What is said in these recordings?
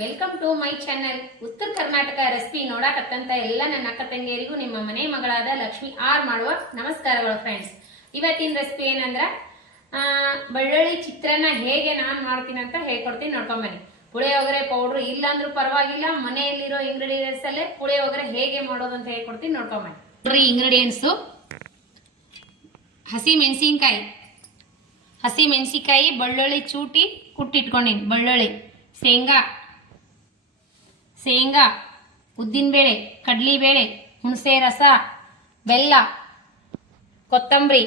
Welcome to my channel. ಉತ್ತರ Karnataka recipe ನೋಡಕತ್ತಂತ ಎಲ್ಲ ನನ್ನ ಅಕ್ಕ ತಂಗಿಯರಿಗೂ ನಿಮ್ಮ ಮನೆ ಮಗಳಾದ ಲಕ್ಷ್ಮಿ ಆರ್ ಮಾಡುವ ನಮಸ್ಕಾರಗಳು ಫ್ರೆಂಡ್ಸ್. ಇವತ್ತಿನ ರೆಸಿಪಿ ಏನಂದ್ರೆ ಬೆಳ್ಳುಳ್ಳಿ ಚಿತ್ರಾನ್ನ ಹೇಗೆ ನಾನು ಮಾಡ್ತೀನಿ ಅಂತ ಹೇಳ್ಕೊಡ್ತೀನಿ, ನೋಡ್ಕೊಂಬನ್ನಿ. ಪುಳಿಯೋಗರೆ ಪೌಡ್ರು ಇಲ್ಲ ಅಂದ್ರೂ ಪರವಾಗಿಲ್ಲ, ಮನೆಯಲ್ಲಿರೋ ಇಂಗ್ರೀಡಿಯೆಂಟ್ಸ್ ಅಲ್ಲೇ ಪುಳಿಯೋಗರೆ ಹೇಗೆ ಮಾಡೋದು ಅಂತ ಹೇಳ್ಕೊಡ್ತೀನಿ, ನೋಡ್ಕೊಂಬನ್ನಿ. ನೋಡ್ರಿ ಇಂಗ್ರೀಡಿಯೆಂಟ್ಸು: ಹಸಿ ಮೆಣಸಿನಕಾಯಿ, ಬೆಳ್ಳುಳ್ಳಿ ಚೂಟಿ ಕುಟ್ಟಿಟ್ಕೊಂಡಿನಿ, ಬೆಳ್ಳುಳ್ಳಿ, ಶೇಂಗಾ, ಉದ್ದಿನಬೇಳೆ, ಕಡಲೆಬೇಳೆ, ಹುಣಸೆ ರಸ, ಬೆಲ್ಲ, ಕೊತ್ತಂಬರಿ,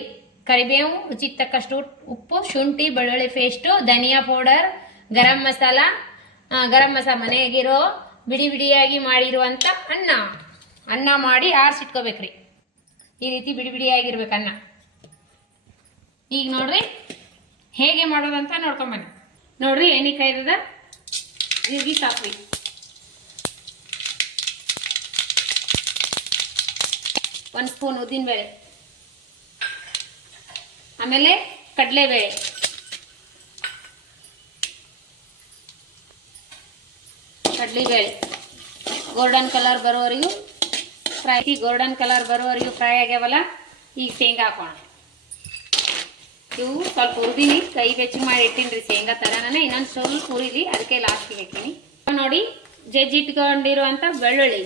ಕರಿಬೇವು, ರುಚಿಗೆ ತಕ್ಕಷ್ಟು ಉಪ್ಪು, ಶುಂಠಿ ಬೆಳ್ಳುಳ್ಳಿ ಪೇಸ್ಟು, ಧನಿಯಾ ಪೌಡರ್, ಗರಂ ಮಸಾಲ ಮನೆಯಾಗಿರೋ ಬಿಡಿಯಾಗಿ ಮಾಡಿರುವಂಥ ಅನ್ನ ಮಾಡಿ ಆರಿಸಿಟ್ಕೋಬೇಕ್ರಿ. ಈ ರೀತಿ ಬಿಡಿಯಾಗಿರ್ಬೇಕು ಅನ್ನ. ಈಗ ನೋಡ್ರಿ ಹೇಗೆ ಮಾಡೋದಂತ ನೋಡ್ಕೊಂಬನ್ನಿ. ನೋಡ್ರಿ ಎಣ್ಣೆ ಕಾಯ್ದದ, ಜೀರಿಗೆ, ಸಾಸ್ವಿ, ಒಂದು ಸ್ಪೂನ್ ಉದ್ದಿನಬೇಳೆ, ಆಮೇಲೆ ಕಡಲೆಬೇಳೆ, ಗೋಲ್ಡನ್ ಕಲರ್ ಬರೋವರೆಗೂ ಫ್ರೈ ಆಗ್ಯಾವಲ್ಲ. ಈಗ ಶೇಂಗಾ ಹಾಕೋಣ. ಇವು ಸ್ವಲ್ಪ ಹುರಿದೀನಿ, ಕೈ ಬೆಚ್ಚಿ ಮಾಡಿ ಇಟ್ಟಿನ್ರಿ ಶೇಂಗಾ ಥರನೇ. ಇನ್ನೊಂದು ಸ್ವಲ್ಪ ಹುರಿಲಿ, ಅದಕ್ಕೆ ಲಾಸ್ಟಿಗೆ ಹಾಕಿನಿ. ನೋಡಿ ಜಜ್ಜಿಟ್ಕೊಂಡಿರುವಂಥ ಬೆಳ್ಳುಳ್ಳಿ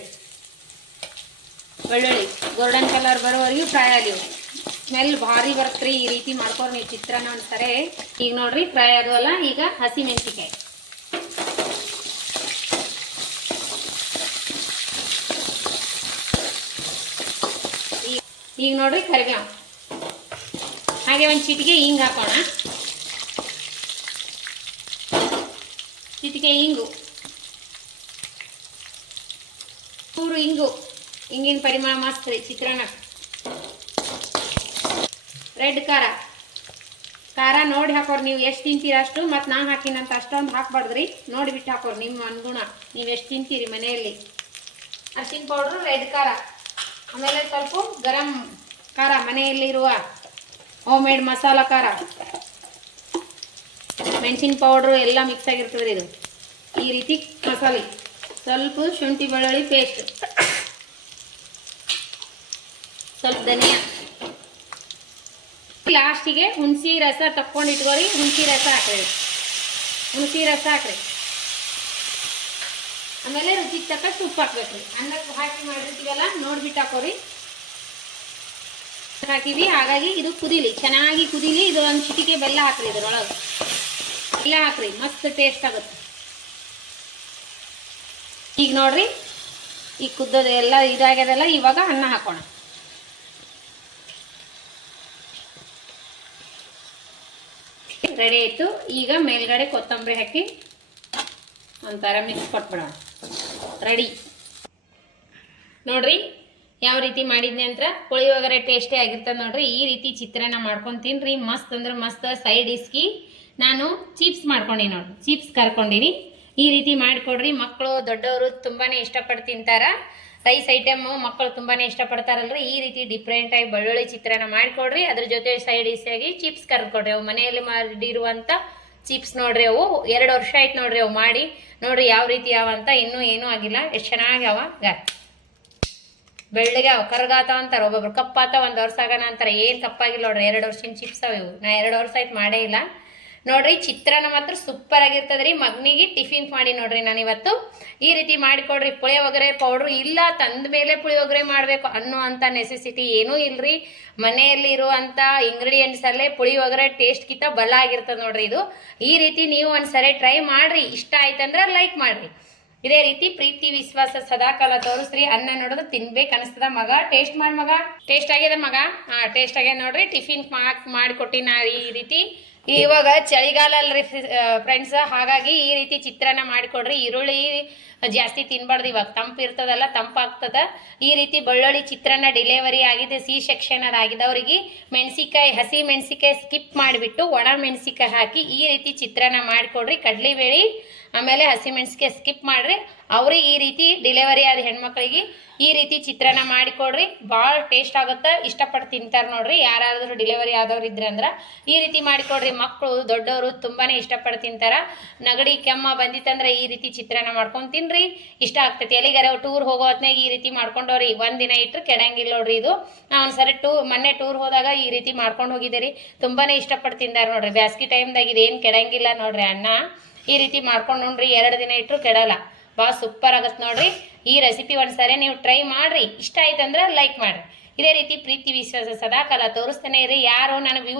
ಗೋಲ್ಡನ್ ಕಲರ್ ಬರೋವರೆಗೂ ಫ್ರೈ ಆಗಲಿ. ಸ್ಮೆಲ್ ಭಾರಿ ಬರುತ್ತೆ ಈ ರೀತಿ ಮಾಡ್ಕೊಂಡು ನೀವು ಚಿತ್ರಾನ್ನ ಅಂತಾರೆ. ಈಗ ನೋಡ್ರಿ ಫ್ರೈ ಆದವಲ್ಲ. ಈಗ ಹಸಿ ಮೆಣಸಿಕಾಯಿ, ಈಗ ನೋಡ್ರಿ ಕರಿಬೇವು, ಹಾಗೆ ಒಂದು ಚಿಟಿಕೆ ಹಿಂಗೆ ಹಾಕೋಣ. ಚಿಟಿಕೆ ಹಿಂಗು, ಚೂರು ಹಿಂಗಿನ ಪರಿಮಾಣ ಮಸ್ತ್ ರೀ ಚಿತ್ರಾನ್ನ. ರೆಡ್ ಖಾರ ನೋಡಿ ಹಾಕೋರಿ, ನೀವು ಎಷ್ಟು ತಿಂತೀರ ಅಷ್ಟು. ಮತ್ತು ನಾನು ಹಾಕಿನಂತ ಅಷ್ಟೊಂದು ಹಾಕ್ಬಾರ್ದ್ರಿ, ನೋಡಿಬಿಟ್ಟು ಹಾಕೋರಿ ನಿಮ್ಮ ಅನುಗುಣ, ನೀವು ಎಷ್ಟು ತಿಂತೀರಿ ಮನೆಯಲ್ಲಿ. ಅರಿಶಿನ ಪೌಡ್ರು, ರೆಡ್ ಖಾರ, ಆಮೇಲೆ ಸ್ವಲ್ಪ ಗರಂ ಖಾರ, ಮನೆಯಲ್ಲಿರುವ ಹೋಮ್ ಮೇಡ್ ಮಸಾಲ ಖಾರ, ಮೆಣಸಿನ ಪೌಡ್ರು ಎಲ್ಲ ಮಿಕ್ಸ್ ಆಗಿರ್ತದೆ ಇದು. ಈ ರೀತಿ ಮಸಾಲೆ, ಸ್ವಲ್ಪ ಶುಂಠಿ ಬೆಳ್ಳುಳ್ಳಿ ಪೇಸ್ಟ್, ಸ್ವಲ್ಪ ಧನಿಯಾ. ಲಾಸ್ಟಿಗೆ ಹುಣಸಿ ರಸ ತಕ್ಕೊಂಡು ಇಟ್ಕೋರಿ, ಹುಣಸಿ ರಸ ಹಾಕ್ರಿ. ಆಮೇಲೆ ರುಚಿಗೆ ತಕ್ಕಷ್ಟು ಉಪ್ಪು ಹಾಕ್ಬೇಕ್ರಿ. ಅನ್ನಕ್ಕೆ ಹಾಕಿ ಮಾಡಿರ್ತೀವಲ್ಲ, ನೋಡ್ಬಿಟ್ಟು ಹಾಕೋರಿ. ಹಾಕಿವಿ, ಹಾಗಾಗಿ ಇದು ಚೆನ್ನಾಗಿ ಕುದೀಲಿ. ಇದು ಒಂದು ಚಿಟಿಕೆ ಬೆಲ್ಲ ಹಾಕ್ರಿ, ಇದ್ರೊಳಗೆ ಬೆಲ್ಲ ಹಾಕ್ರಿ, ಮಸ್ತ್ ಟೇಸ್ಟ್ ಆಗುತ್ತೆ. ಈಗ ನೋಡ್ರಿ ಈಗ ಕುದ್ದೋದು ಎಲ್ಲ ಇದಾಗ್ಯದಲ್ಲ. ಇವಾಗ ಅನ್ನ ಹಾಕೋಣ. ರೆಡಿ ಆಯ್ತು. ಈಗ ಮೇಲ್ಗಡೆ ಕೊತ್ತಂಬರಿ ಹಾಕಿ ಒಂಥರ ಮಿಕ್ಸ್ ಕೊಟ್ಬಿಡೋಣ. ರೆಡಿ. ನೋಡ್ರಿ ಯಾವ ರೀತಿ ಮಾಡಿದ್ನಿ ಅಂತ. ಪುಳಿಯೋಗರೆ ಟೇಸ್ಟೇ ಆಗಿರ್ತದೆ ನೋಡ್ರಿ. ಈ ರೀತಿ ಚಿತ್ರಾನ್ನ ಮಾಡ್ಕೊಂಡು ತಿನ್ರಿ, ಮಸ್ತ್ ಅಂದ್ರೆ ಮಸ್ತ್. ಸೈಡ್ ಡಿಸ್ಕಿ ನಾನು ಚಿಪ್ಸ್ ಮಾಡ್ಕೊಂಡೀನಿ ನೋಡ್ರಿ, ಚಿಪ್ಸ್ ಕರ್ಕೊಂಡಿನಿ. ಈ ರೀತಿ ಮಾಡಿಕೊಡ್ರಿ. ಮಕ್ಕಳು ದೊಡ್ಡವರು ತುಂಬಾ ಇಷ್ಟಪಟ್ಟು ತಿಂತಾರ. ರೈಸ್ ಐಟಮು ಮಕ್ಕಳು ತುಂಬಾ ಇಷ್ಟಪಡ್ತಾರಲ್ರಿ. ಈ ರೀತಿ ಡಿಫ್ರೆಂಟಾಗಿ ಬೆಳ್ಳುಳ್ಳಿ ಚಿತ್ರಾನ್ನ ಮಾಡಿಕೊಡ್ರಿ. ಅದ್ರ ಜೊತೆ ಸೈಡ್ ಡಿಶಾಗಿ ಚಿಪ್ಸ್ ಕರ್ಕೊಡ್ರಿ. ಅವು ಮನೆಯಲ್ಲಿ ಮಾಡಿರುವಂಥ ಚಿಪ್ಸ್ ನೋಡ್ರಿ. ಅವು 2 ವರ್ಷ ಆಯ್ತು ನೋಡ್ರಿ ಅವು ಮಾಡಿ. ನೋಡ್ರಿ ಯಾವ ರೀತಿ ಅಂತ. ಇನ್ನೂ ಏನೂ ಆಗಿಲ್ಲ, ಎಷ್ಟು ಚೆನ್ನಾಗಿ ಅವ. ಬೆಳ್ಳಗೆ ಅವ, ಕರ್ಗಾತಾವ ಅಂತಾರೆ ಒಬ್ಬೊಬ್ರು, ಕಪ್ಪಾತಾವ 1 ವರ್ಷ ಆಗೋಣ ಅಂತಾರೆ. ಏನು ಕಪ್ಪಾಗಿಲ್ಲ ನೋಡ್ರಿ, 2 ವರ್ಷದ ಚಿಪ್ಸ್ ಅವ ಇವು. ನಾ 2 ವರ್ಷ ಆಯ್ತು ಮಾಡೇ ಇಲ್ಲ ನೋಡ್ರಿ. ಚಿತ್ರಾನ್ನ ಮಾತ್ರ ಸೂಪರ್ ಆಗಿರ್ತದ್ರಿ. ಮಗನಿಗೆ ಟಿಫಿನ್ ಮಾಡಿ ನೋಡ್ರಿ ನಾನು ಇವತ್ತು. ಈ ರೀತಿ ಮಾಡಿಕೊಡ್ರಿ. ಪುಳಿಯೋಗರೆ ಪೌಡ್ರು ಇಲ್ಲ, ತಂದ ಮೇಲೆ ಪುಳಿಯೋಗರೆ ಮಾಡಬೇಕು ಅನ್ನೋ ಅಂಥ ನೆಸೆಸಿಟಿ ಏನೂ ಇಲ್ರಿ. ಮನೆಯಲ್ಲಿ ಇರುವಂಥ ಇಂಗ್ರೀಡಿಯೆಂಟ್ಸ್ ಅಲ್ಲೇ ಪುಳಿಯೋಗರೆ ಟೇಸ್ಟ್ಗಿಂತ ಬಲ ಆಗಿರ್ತದೆ ನೋಡ್ರಿ ಇದು. ಈ ರೀತಿ ನೀವು ಒಂದ್ಸರಿ ಟ್ರೈ ಮಾಡ್ರಿ. ಇಷ್ಟ ಆಯ್ತಂದ್ರೆ ಲೈಕ್ ಮಾಡ್ರಿ. ಇದೇ ರೀತಿ ಪ್ರೀತಿ ವಿಶ್ವಾಸ ಸದಾಕಾಲ ತೋರಿಸ್ರಿ. ಅನ್ನ ನೋಡೋದು ತಿನ್ಬೇಕು ಅನಿಸ್ತದ. ಮಗ ಟೇಸ್ಟ್ ಮಾಡಿ, ಮಗ ಟೇಸ್ಟ್ ಆಗ್ಯದ, ಮಗ ಟೇಸ್ಟ್ ಆಗ್ಯದ ನೋಡ್ರಿ. ಟಿಫಿನ್ ಮಾಡಿಕೊಟ್ಟಿನ ಈ ರೀತಿ. ಇವಾಗ ಚಳಿಗಾಲ ಅಲ್ರಿ ಫ್ರೆಂಡ್ಸ್, ಹಾಗಾಗಿ ಈ ರೀತಿ ಚಿತ್ರಾನ್ನ ಮಾಡಿಕೊಡ್ರಿ. ಈರುಳ್ಳಿ ಜಾಸ್ತಿ ತಿನ್ಬಾರ್ದು, ಇವಾಗ ತಂಪು ಇರ್ತದಲ್ಲ, ತಂಪಾಗ್ತದ. ಈ ರೀತಿ ಬೆಳ್ಳುಳ್ಳಿ ಚಿತ್ರಾನ್ನ ಡೆಲಿವರಿ ಆಗಿದೆ, C-ಸೆಕ್ಷನ್ ಆಗಿದವ್ರಿಗೆ ಹಸಿ ಮೆಣಸಿಕಾಯಿ ಸ್ಕಿಪ್ ಮಾಡಿಬಿಟ್ಟು ಒಣ ಮೆಣಸಿಕಾಯಿ ಹಾಕಿ ಈ ರೀತಿ ಚಿತ್ರಾನ್ನ ಮಾಡಿಕೊಡ್ರಿ. ಕಡಲೆಬೇಳೆ ಆಮೇಲೆ ಹಸಿ ಮೆಣಸಿಕಾಯಿ ಸ್ಕಿಪ್ ಮಾಡ್ರಿ. ಅವ್ರಿಗೆ ಈ ರೀತಿ ಡೆಲಿವರಿ ಆದ ಹೆಣ್ಮಕ್ಳಿಗೆ ಈ ರೀತಿ ಚಿತ್ರಾನ್ನ ಮಾಡಿಕೊಡ್ರಿ, ಭಾಳ ಟೇಸ್ಟ್ ಆಗುತ್ತೆ, ಇಷ್ಟಪಟ್ಟು ತಿಂತಾರೆ ನೋಡ್ರಿ. ಯಾರಾದರೂ ಡೆಲಿವರಿ ಆದವ್ರು ಇದ್ರೆ ಅಂದ್ರೆ ಈ ರೀತಿ ಮಾಡಿಕೊಡ್ರಿ. ಮಕ್ಕಳು ದೊಡ್ಡವರು ತುಂಬಾ ಇಷ್ಟಪಟ್ಟು ತಿಂತಾರೆ. ನೆಗಡಿ ಕೆಮ್ಮ ಬಂದಿತ್ತಂದ್ರೆ ಈ ರೀತಿ ಚಿತ್ರಾನ್ನ ಮಾಡ್ಕೊಂಡು ತಿನ್ರಿ, ಇಷ್ಟ ಆಗ್ತೈತಿ. ಎಲ್ಲಿಗಾರ ಟೂರ್ ಹೋಗೋ ಹೊತ್ನಾಗ ಈ ರೀತಿ ಮಾಡ್ಕೊಂಡವ್ರಿ, ಒಂದಿನ ಇಟ್ಟರು ಕೆಡಂಗಿಲ್ಲ ನೋಡ್ರಿ. ಇದು ನಾವು ಒಂದ್ಸರಿ ಮೊನ್ನೆ ಟೂರ್ ಹೋದಾಗ ಈ ರೀತಿ ಮಾಡ್ಕೊಂಡು ಹೋಗಿದ್ದೀರಿ, ತುಂಬಾ ಇಷ್ಟಪಟ್ಟು ತಿಂದಾರೆ ನೋಡ್ರಿ. ಬ್ಯಾಸ್ಗಿ ಟೈಮ್ದಾಗ ಇದೇನು ಕೆಡಂಗಿಲ್ಲ ನೋಡ್ರಿ. ಅನ್ನ ಈ ರೀತಿ ಮಾಡ್ಕೊಂಡು ನೋಡ್ರಿ, 2 ದಿನ ಇಟ್ಟರು ಕೆಡಲ್ಲ, ಭಾಳ ಸೂಪರ್ ಆಗತ್ತೆ ನೋಡ್ರಿ. ಈ ರೆಸಿಪಿ ಒಂದ್ಸರಿ ನೀವು ಟ್ರೈ ಮಾಡಿರಿ, ಇಷ್ಟ ಆಯ್ತಂದ್ರೆ ಲೈಕ್ ಮಾಡಿರಿ. ಇದೇ ರೀತಿ ಪ್ರೀತಿ ವಿಶ್ವಾಸ ಸದಾಕಾಲ ತೋರಿಸ್ತಾನೆ ಇರಿ. ಯಾರು ನನಗೆ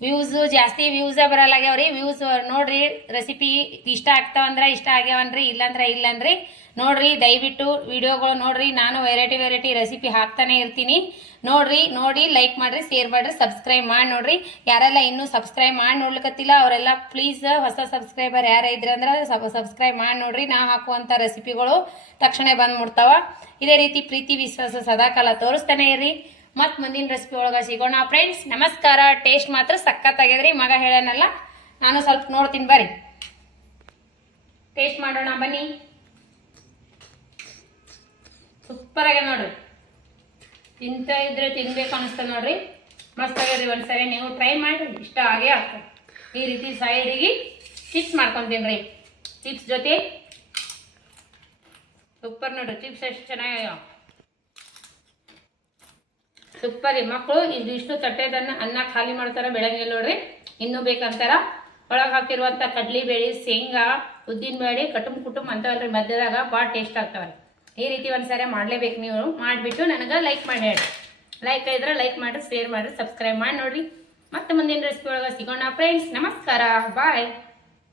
ವ್ಯೂಸು ಜಾಸ್ತಿ ಬರಲ್ಲಾಗ್ಯಾವ್ರಿ. ವ್ಯೂಸ್ ನೋಡ್ರಿ, ರೆಸಿಪಿ ಇಷ್ಟ ಆಗ್ತಾವಂದ್ರೆ ಇಷ್ಟ ಆಗ್ಯಾವನ್ರಿ, ಇಲ್ಲಾಂದ್ರೆ ಇಲ್ಲನ್ರಿ. ನೋಡ್ರಿ, ದಯವಿಟ್ಟು ವಿಡಿಯೋಗಳು ನೋಡ್ರಿ. ನಾನು ವೆರೈಟಿ ರೆಸಿಪಿ ಹಾಕ್ತಾನೆ ಇರ್ತೀನಿ. ನೋಡಿ ಲೈಕ್ ಮಾಡಿರಿ, ಶೇರ್ ಮಾಡಿರಿ, ಸಬ್ಸ್ಕ್ರೈಬ್ ಮಾಡಿ ನೋಡ್ರಿ. ಯಾರೆಲ್ಲ ಇನ್ನೂ ಸಬ್ಸ್ಕ್ರೈಬ್ ಮಾಡಿ ನೋಡ್ಲಿಕ್ಕತ್ತಿಲ್ಲ ಅವರೆಲ್ಲ ಪ್ಲೀಸ್ ಹೊಸ ಸಬ್ಸ್ಕ್ರೈಬರ್ ಯಾರ ಇದ್ರೆ ಅಂದ್ರೆ ಸಬ್ಸ್ಕ್ರೈಬ್ ಮಾಡಿ ನೋಡ್ರಿ. ನಾವು ಹಾಕುವಂಥ ರೆಸಿಪಿಗಳು ತಕ್ಷಣ ಬಂದ್ಬಿಡ್ತಾವ. ಇದೇ ರೀತಿ ಪ್ರೀತಿ ವಿಶ್ವಾಸ ಸದಾಕಾಲ ತೋರಿಸ್ತಾನೆ ಇರ್ರಿ. ಮತ್ತು ಮುಂದಿನ ರೆಸಿಪಿ ಒಳಗೆ ಸಿಗೋಣ ಫ್ರೆಂಡ್ಸ್. ನಮಸ್ಕಾರ. ಟೇಸ್ಟ್ ಮಾತ್ರ ಸಖತ್ತಾಗ್ಯದ್ರಿ. ಮಗ ಹೇಳನಲ್ಲ, ನಾನು ಸ್ವಲ್ಪ ನೋಡ್ತೀನಿ, ಬರ್ರಿ ಟೇಸ್ಟ್ ಮಾಡೋಣ ಬನ್ನಿ. ಸೂಪರ್ ಆಗ್ಯದ ನೋಡ್ರಿ, ತಿಂತ ಇದ್ರೆ ತಿನ್ಬೇಕು ಅನಿಸ್ತದೆ ನೋಡ್ರಿ. ಮಸ್ತ್ ಆಗ್ಯದ್ರಿ. ಒಂದ್ಸರಿ ನೀವು ಟ್ರೈ ಮಾಡಿ, ಇಷ್ಟ ಆಗೇ ಆಗ್ತದೆ. ಈ ರೀತಿ ಸೈಡಿಗೆ ಚಿಪ್ಸ್ ಮಾಡ್ಕೊತೀನಿ. ಚಿಪ್ಸ್ ಜೊತೆ ಸೂಪರ್ ನೋಡ್ರಿ. ಚಿಪ್ಸ್ ಎಷ್ಟು ಚೆನ್ನಾಗ್ಯಾವ, ಸೂಪರ್ ರೀ. ಮಕ್ಕಳು ಇಷ್ಟು ತಟ್ಟೆದನ್ನ ಅನ್ನ ಖಾಲಿ ಮಾಡ್ತಾರೆ, ಬೆಳಗ್ಗೆ ನೋಡ್ರಿ. ಇನ್ನೂ ಬೇಕಂತಾರ. ಒಳಗೆ ಹಾಕಿರುವಂಥ ಕಡ್ಲಿ ಬೇಳೆ, ಶೇಂಗಾ, ಉದ್ದಿನ ಬೇಳೆ, ಕುಟುಂಬ ಅಂತವಲ್ರಿ ಮಧ್ಯದಾಗ, ಭಾಳ ಟೇಸ್ಟ್ ಆಗ್ತಾವ್ರಿ. ಈ ರೀತಿ ಒಂದ್ಸರಿ ಮಾಡಲೇಬೇಕು. ನೀವು ಮಾಡಿಬಿಟ್ಟು ನನಗೆ ಲೈಕ್ ಮಾಡಿ ಹೇಳಿ. ಲೈಕ್ ಇದ್ರೆ ಲೈಕ್ ಮಾಡಿರಿ, ಶೇರ್ ಮಾಡಿರಿ, ಸಬ್ಸ್ಕ್ರೈಬ್ ಮಾಡಿ ನೋಡ್ರಿ. ಮತ್ತೆ ಮುಂದಿನ ರೆಸಿಪಿ ಒಳಗೆ ಸಿಗೋಣ ಫ್ರೆಂಡ್ಸ್. ನಮಸ್ಕಾರ, ಬಾಯ್.